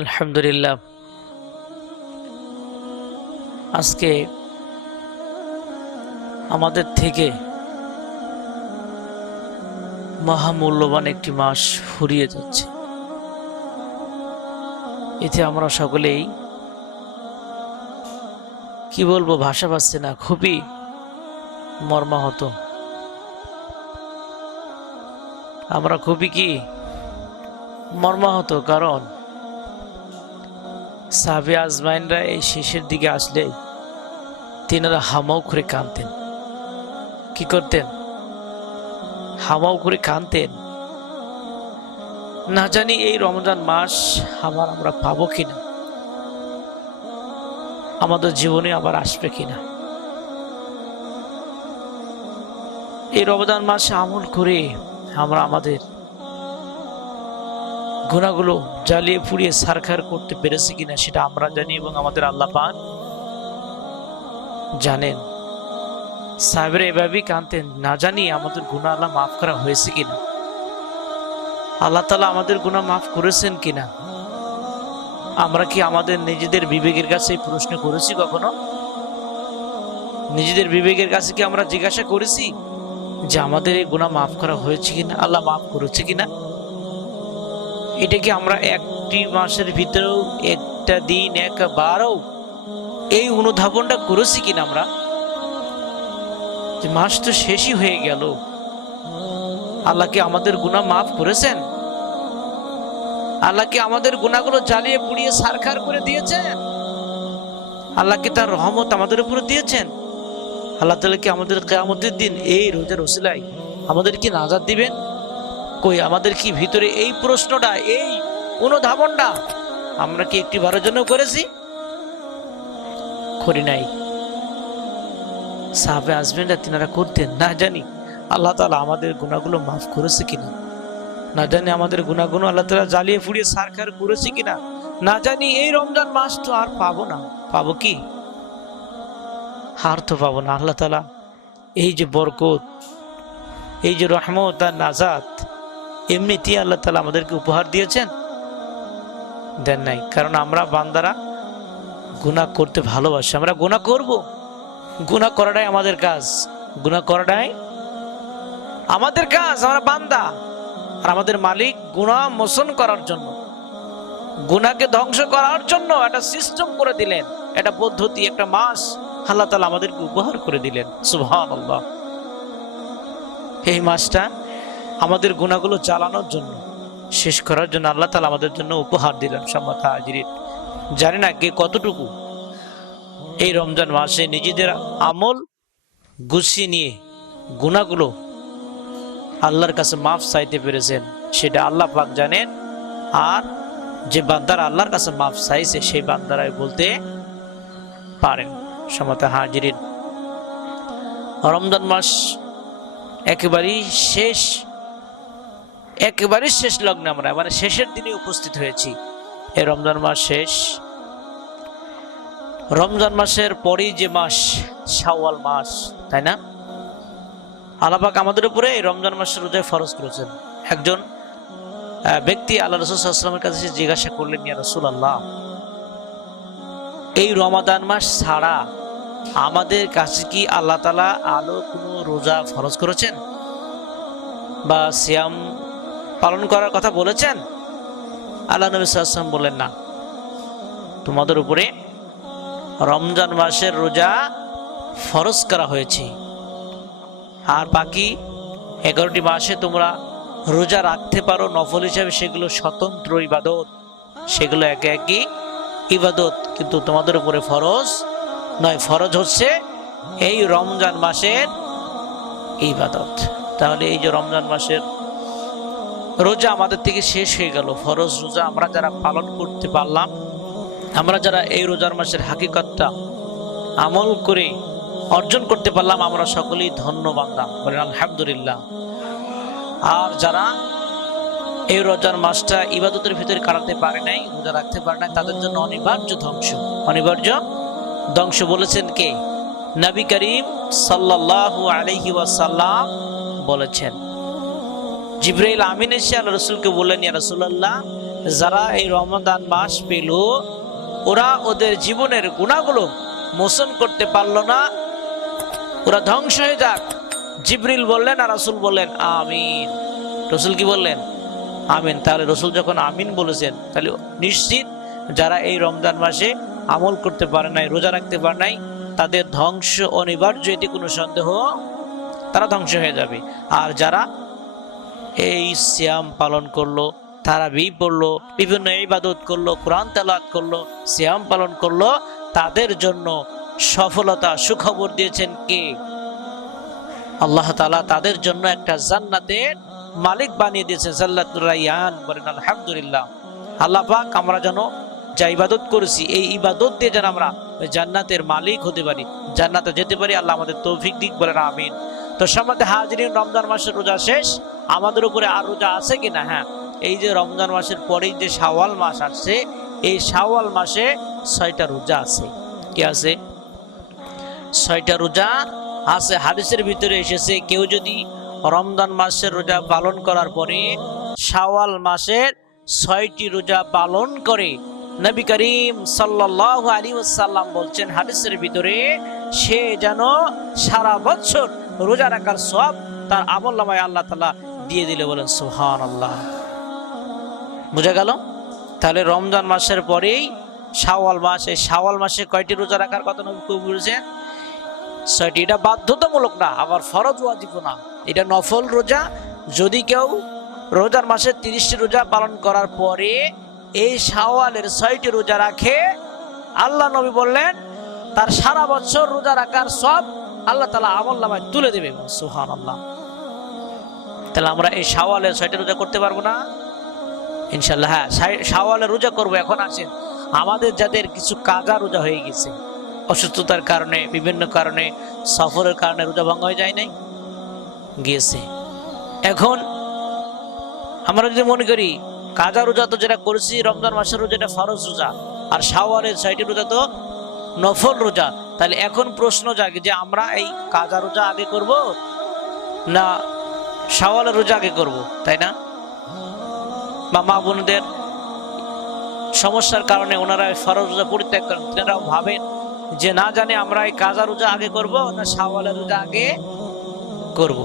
আলহামদুলিল্লাহ, আজকে আমাদের থেকে মহামূল্যবান একটি মাস ফুরিয়ে যাচ্ছে। এতে আমরা সকলেই কি বলবো, ভাষা পাচ্ছি না, খুবই মর্মাহত। আমরা খুবই মর্মাহত, কারণ সাহাবে আজমাইনরা এই শেষের দিকে আসলে তিনারা হামাও করে কাঁদতেন। কি করতেন? হামাও করে কাঁদতেন। না জানি এই রমজান মাস আমরা পাবো কিনা, আমাদের জীবনে আবার আসবে কিনা। এই রমজান মাসে আমল করে আমরা আমাদের গুনাহগুলো জ্বালিয়ে পুড়িয়ে ছারখার করতে পেরেছি কিনা সেটা আমরা জানি, এবং আমাদের আল্লাহ পাক জানেন। সাহেবরা এভাবেই কাঁদতেন, না জানি আমাদের গুনাহ আল্লাহ মাফ করা হয়েছে কিনা, আল্লাহ তাআলা আমাদের গুনাহ মাফ করেছেন কিনা। আমরা কি আমাদের নিজেদের বিবেকের কাছে এই প্রশ্ন করেছি কখনো? নিজেদের বিবেকের কাছে কি আমরা জিজ্ঞাসা করেছি যে আমাদের এই গুনাহ মাফ করা হয়েছে কিনা, আল্লাহ মাফ করেছে কিনা? এটা কি আমরা একটি মাসের ভিতরেও একটা দিন একবারও এই অনুধাবনটা করেছি কিনা? আমরা যে মাস তো শেষই হয়ে গেল, আল্লাহ কি আমাদের গুনাহ মাফ করেছেন? আল্লাহ কি আমাদের গুনাহগুলো জ্বালিয়ে পুড়িয়ে ছারখার করে দিয়েছেন? আল্লাহ কি তার রহমত আমাদের উপরে দিয়েছেন? আল্লাহ তাআলা কি আমাদের কিয়ামতের দিন এই রোজার ওসিলায় আমাদের কি নাজাত দিবেন? কই আমাদের কি ভিতরে এই প্রশ্নটা, এই অনুধাবনটা আমরা কি একটি বারের জন্য করেছি? করি নাই। সাহাবে আজমাইনরা তিনারা করতেন, না জানি আল্লাহ তাআলা আমাদের গুনাহগুলো মাফ করেছে কিনা, না জানি আমাদের গুনাহগুলো আল্লাহ তাআলা জ্বালিয়ে পুড়িয়ে ছারখার করেছে কিনা, না জানি এই রমজান মাস তো আর পাবো না। পাবো কি? আর তো পাবো না। আল্লাহ তাআলা এই যে বরকত, এই যে রহমত আর নাজাত এমনিতেই আল্লাহ তাআলা আমাদেরকে উপহার দিয়েছেন? দেন নাই। কারণ আমরা বান্দারা গুনাহ করতে ভালোবাসি, আমরা গুনাহ করব, গুনাহ করাটাই আমাদের কাজ, গুনাহ করাটাই আমাদের কাজ। আমরা বান্দা, আর আমাদের মালিক গুনাহ মোচন করার জন্য, গুনাহকে ধ্বংস করার জন্য একটা সিস্টেম করে দিলেন, একটা পদ্ধতি, একটা মাস আল্লাহ তাআলা আমাদেরকে উপহার করে দিলেন। সুবহানাল্লাহ। এই মাসটা আমাদের গুনাহগুলো চালানোর জন্য, শেষ করার জন্য আল্লাহ তাআলা আমাদের জন্য উপহার দিলেন। সম্মানিত হাজিরিন, জানি না কে কতটুকু এই রমজান মাসে নিজেদের আমল গুছিয়ে নিয়ে গুনাহগুলো আল্লাহর কাছে মাফ চাইতে পেরেছেন, সেটা আল্লাহ পাক জানেন। আর যে বান্দারা আল্লাহর কাছে মাফ চাইছে সেই বান্দারাই বলতে পারেন। সম্মানিত হাজিরিন, রমজান মাস একেবারেই শেষ লগ্নে আমরা, মানে শেষের দিনে উপস্থিত হয়েছি। এই রমজান মাস শেষ। রমজান মাসের পরেই যে মাস শাওয়াল মাস, তাই না? আল্লাহ পাক আমাদের উপরে এই রমজান মাসের রোজা ফরজ করেছেন। একজন ব্যক্তি আল্লাহ রাসূল সাল্লাল্লাহু আলাইহি ওয়াসাল্লামের কাছে জিজ্ঞাসা করলেন, ইয়া রাসূলুল্লাহ, এই রমাদান মাস ছাড়া আমাদের কাছে কি আল্লাহ তাআলা আরো কোনো রোজা ফরজ করেছেন বা সিয়াম পালন করার কথা বলেছেন? আল্লাহ নবী সাল্লাল্লাহু আলাইহি ওয়াসাল্লাম বললেন, না, তোমাদের উপরে রমজান মাসের রোজা ফরজ করা হয়েছে, আর বাকি 11টি মাসে তোমরা রোজা রাখতে পারো নফল হিসাবে, সেগুলো স্বতন্ত্র ইবাদত, সেগুলো একে একই ইবাদত, কিন্তু তোমাদের উপরে ফরজ নয়। ফরজ হচ্ছে এই রমজান মাসের ইবাদত। তাহলে এই যে রমজান মাসের রোজা আমাদের থেকে শেষ হয়ে গেল, ফরজ রোজা আমরা যারা পালন করতে পারলাম, আমরা যারা এই রোজার মাসের হাকিকতটা আমল করে অর্জন করতে পারলাম, আমরা সকলেই ধন্য বান্দা, বলেন আলহামদুলিল্লাহ। আর যারা এই রোজার মাসটা ইবাদতের ভিতরে কাটাতে পারে নাই, রোজা রাখতে পারে নাই, তাদের জন্য অনিবার্য ধ্বংস বলেছেন কে? নবী করিম সাল্লাল্লাহু আলাইহি ওয়াসাল্লাম বলেছেন। জিবরাইল আমিন এসে আল্লাহ রাসূলকে বললেন, ইয়া রাসূলুল্লাহ, যারা এই রমাদান মাস পেল, ওরা ওদের জীবনের গুনাহগুলো মোচন করতে পারলো না, ওরা ধ্বংস হয়ে যাক। জিবরিল বললেন আর রাসূল বললেন আমিন। রাসূল কি বললেন? আমিন। তাহলে রাসূল যখন আমিন বলেছেন, তাহলে নিশ্চিত যারা এই রমজান মাসে আমল করতে পারে নাই, রোজা রাখতে পারে নাই, তাদের ধ্বংস অনিবার্য, এতে কোনো সন্দেহ, তারা ধ্বংস হয়ে যাবে। আর যারা এই সিয়াম পালন করলো, তারাবি পড়লো, বিভিন্ন ইবাদত করলো, কোরআন তেলাওয়াত করলো, সিয়াম পালন করলো, তাদের জন্য সফলতা সুখবর দিয়েছেন কে? আল্লাহ তাআলা তাদের জন্য একটা জান্নাতের মালিক বানিয়ে দিয়েছেন, জান্নাতুর রায়্যান। বলেন আলহামদুলিল্লাহ। আল্লাহ পাক আমরা যেন যা ইবাদত করেছি, এই ইবাদত দিয়ে যেন আমরা জান্নাতের মালিক হতে পারি, জান্নাতে যেতে পারি। আল্লাহ আমাদের তৌফিক দিক, বলেন আমিন। তো সম্মানিত হাজিরিন, রমজান মাসের রোজা শেষ, আমাদের উপরে আর রোজা আছে কিনা? হ্যাঁ, এই যে রমজান মাসের পরেই যে শাওয়াল মাস আসছে, এই শাওয়াল মাসে 6টা রোজা আছে। কি আছে? 6টা রোজা আছে। হাদিসের ভিতরে এসেছে, কেউ যদি রমজান মাসের রোজা পালন করার পরে শাওয়াল মাসের 6টি রোজা পালন করে, নবী করিম সাল্লাল্লাহু আলাইহি ওয়াসাল্লাম বলছেন হাদিসের ভিতরে, সে যেন সারা বছর রোজা রাখার সওয়াব তার আমলনামায় আল্লাহ তাআলা দিয়ে দিলে। বলেন সুবহানাল্লাহ। বুঝা গেল? তাহলে রমজান মাসের পরেই শাওয়াল মাস, এই শাওয়াল মাসে কয়টি রোজা রাখার কথা নবী বলেছেন? 6টি। এটা বাধ্যতামূলক না, আবার ফরজ ওয়াজিব না, এটা নফল রোজা। যদি কেউ রোজার মাসে 30টি রোজা পালন করার পরে এই শাওয়ালের 6টি রোজা রাখে, আল্লাহ নবী বললেন তার সারা বছর রোজা রাখার সব আল্লাহ তাআলা আমলনামায় তুলে দেবে। সুবহানাল্লাহ। তাহলে আমরা এই শাওয়ালের 6টি রোজা করতে পারবো না? ইনশাআল্লাহ হ্যাঁ, শাওয়ালের রোজা করবো। এখন আছেন আমাদের যাদের কিছু কাজা রোজা হয়ে গেছে, অসুস্থতার কারণে, বিভিন্ন কারণে, সফরের কারণে রোজা ভঙ্গ হয়ে যায় নাই, গিয়েছে। এখন আমরা যদি মনে করি কাজা রোজা তো যেটা করেছি রমজান মাসের রোজা, এটা ফরজ রোজা, আর শাওয়ালের 6টি রোজা তো নফল রোজা, তাহলে এখন প্রশ্ন জাগে যে আমরা এই কাজা রোজা আগে করব না শাওয়ালের রোজা আগে করব, তাই না? বা মা বোনদের সমস্যার কারণে ওনারা ফরজ রোজা পরিত্যাগ করেন, তেনারাও ভাবেন যে না জানে আমরা এই কাজা রোজা আগে করব না শাওয়ালের রোজা আগে করব।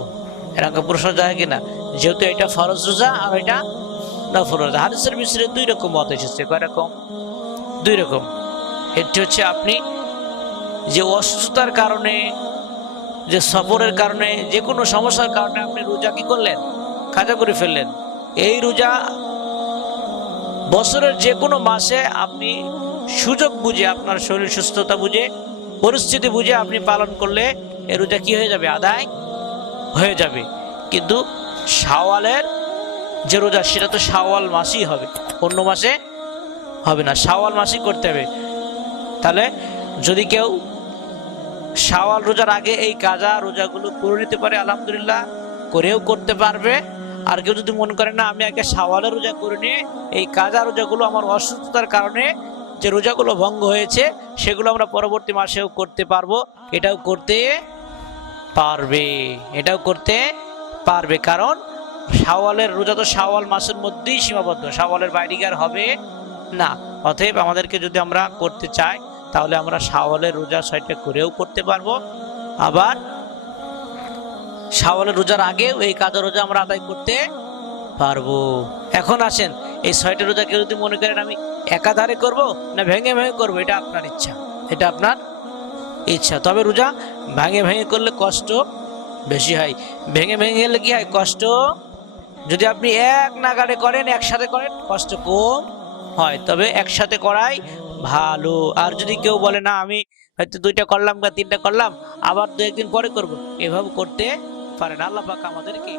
এরকম প্রশ্ন যায় কিনা? যেহেতু এটা ফরজ রোজা আর এটা নফল রোজা। হাদিসের ভিতরে 2 রকম মত এসেছে। কয় রকম? 2 রকম। এটি হচ্ছে আপনি যে অসুস্থতার কারণে, যে সফরের কারণে, যে কোনো সমস্যার কারণে আপনি রোজা কি করলেন? কাজা করে ফেললেন। এই রোজা বছরের যে কোনো মাসে আপনি সুযোগ বুঝে, আপনার শরীর সুস্থতা বুঝে, পরিস্থিতি বুঝে আপনি পালন করলে এই রোজা কি হয়ে যাবে? আদায় হয়ে যাবে। কিন্তু শাওয়ালের যে রোজা, সেটা তো শাওয়াল মাসই হবে, অন্য মাসে হবে না, শাওয়াল মাসই করতে হবে। তাহলে যদি কেউ শাওয়াল রোজার আগে এই কাজা রোজাগুলো করে নিতে পারে, আলহামদুলিল্লাহ, করেও করতে পারবে। আর কেউ যদি মনে করে না আমি আগে শাওয়ালের রোজা করে নিয়ে এই কাজা রোজাগুলো আমার অসুস্থতার কারণে যে রোজাগুলো ভঙ্গ হয়েছে সেগুলো আমরা পরবর্তী মাসেও করতে পারবো, এটাও করতে পারবে, এটাও করতে পারবে। কারণ শাওয়ালের রোজা তো শাওয়াল মাসের মধ্যেই সীমাবদ্ধ, শাওয়ালের বাইরে আর হবে না। অতএব আমাদেরকে যদি আমরা করতে চাই তাহলে আমরা শাওয়ালের রোজা 6টা করেও করতে পারবো, আবার শাওয়ালের রোজার আগেও এই কাজা রোজা আমরা আদায় করতে পারবো। এখন আসেন, এই 6টা রোজা কেউ যদি মনে করেন আমি একাধারে করব না ভেঙে ভেঙে করবো, এটা আপনার ইচ্ছা, এটা আপনার ইচ্ছা। তবে রোজা ভেঙে ভেঙে করলে কষ্ট বেশি হয়, ভেঙে ভেঙে গেলে কি হয়? কষ্ট। যদি আপনি এক নাগাড়ে করেন, একসাথে করেন, কষ্ট কম হয়, তবে একসাথে করাই ভালো। আর যদি কেউ বলে না আমি হয়তো 2টা করলাম বা 3টা করলাম, আবার 2-1 দিন পরে করব, এভাবে করতে পারেন। আল্লাহ পাক আমাদেরকে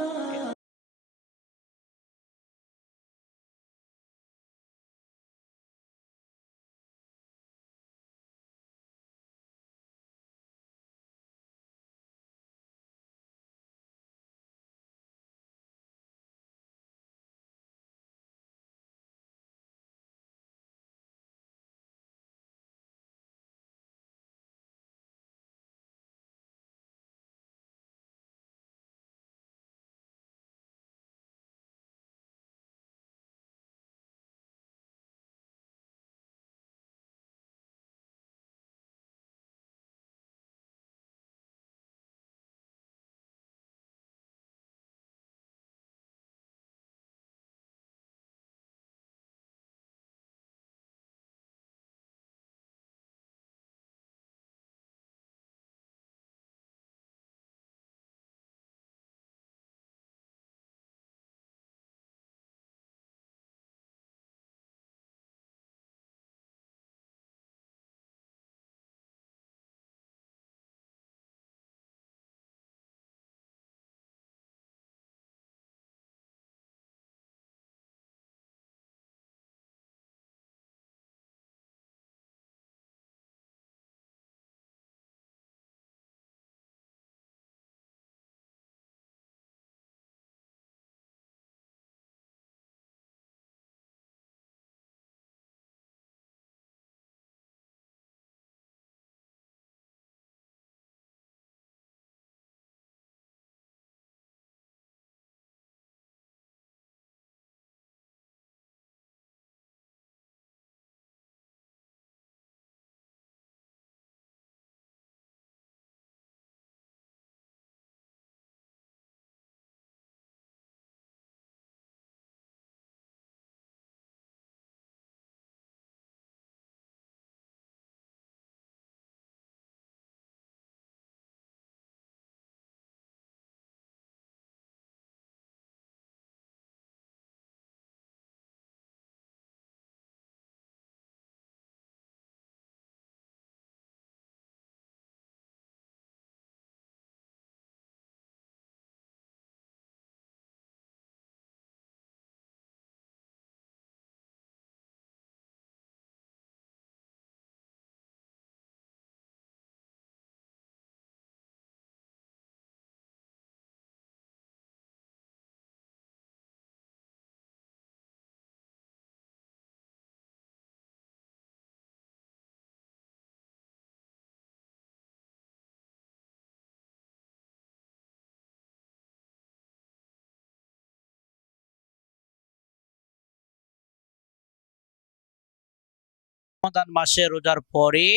রমাদান মাসে রোজার পরে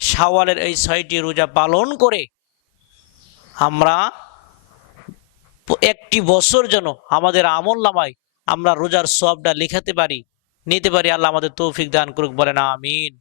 শাওয়ালের এই 6টি রোজা পালন করে আমরা একটি বছর যেন আমাদের আমল নামায় আমরা রোজার সওয়াবটা লিখাতে পারি, নিতে পারি। আল্লাহ আমাদের তৌফিক দান করুক, বলেন আমিন।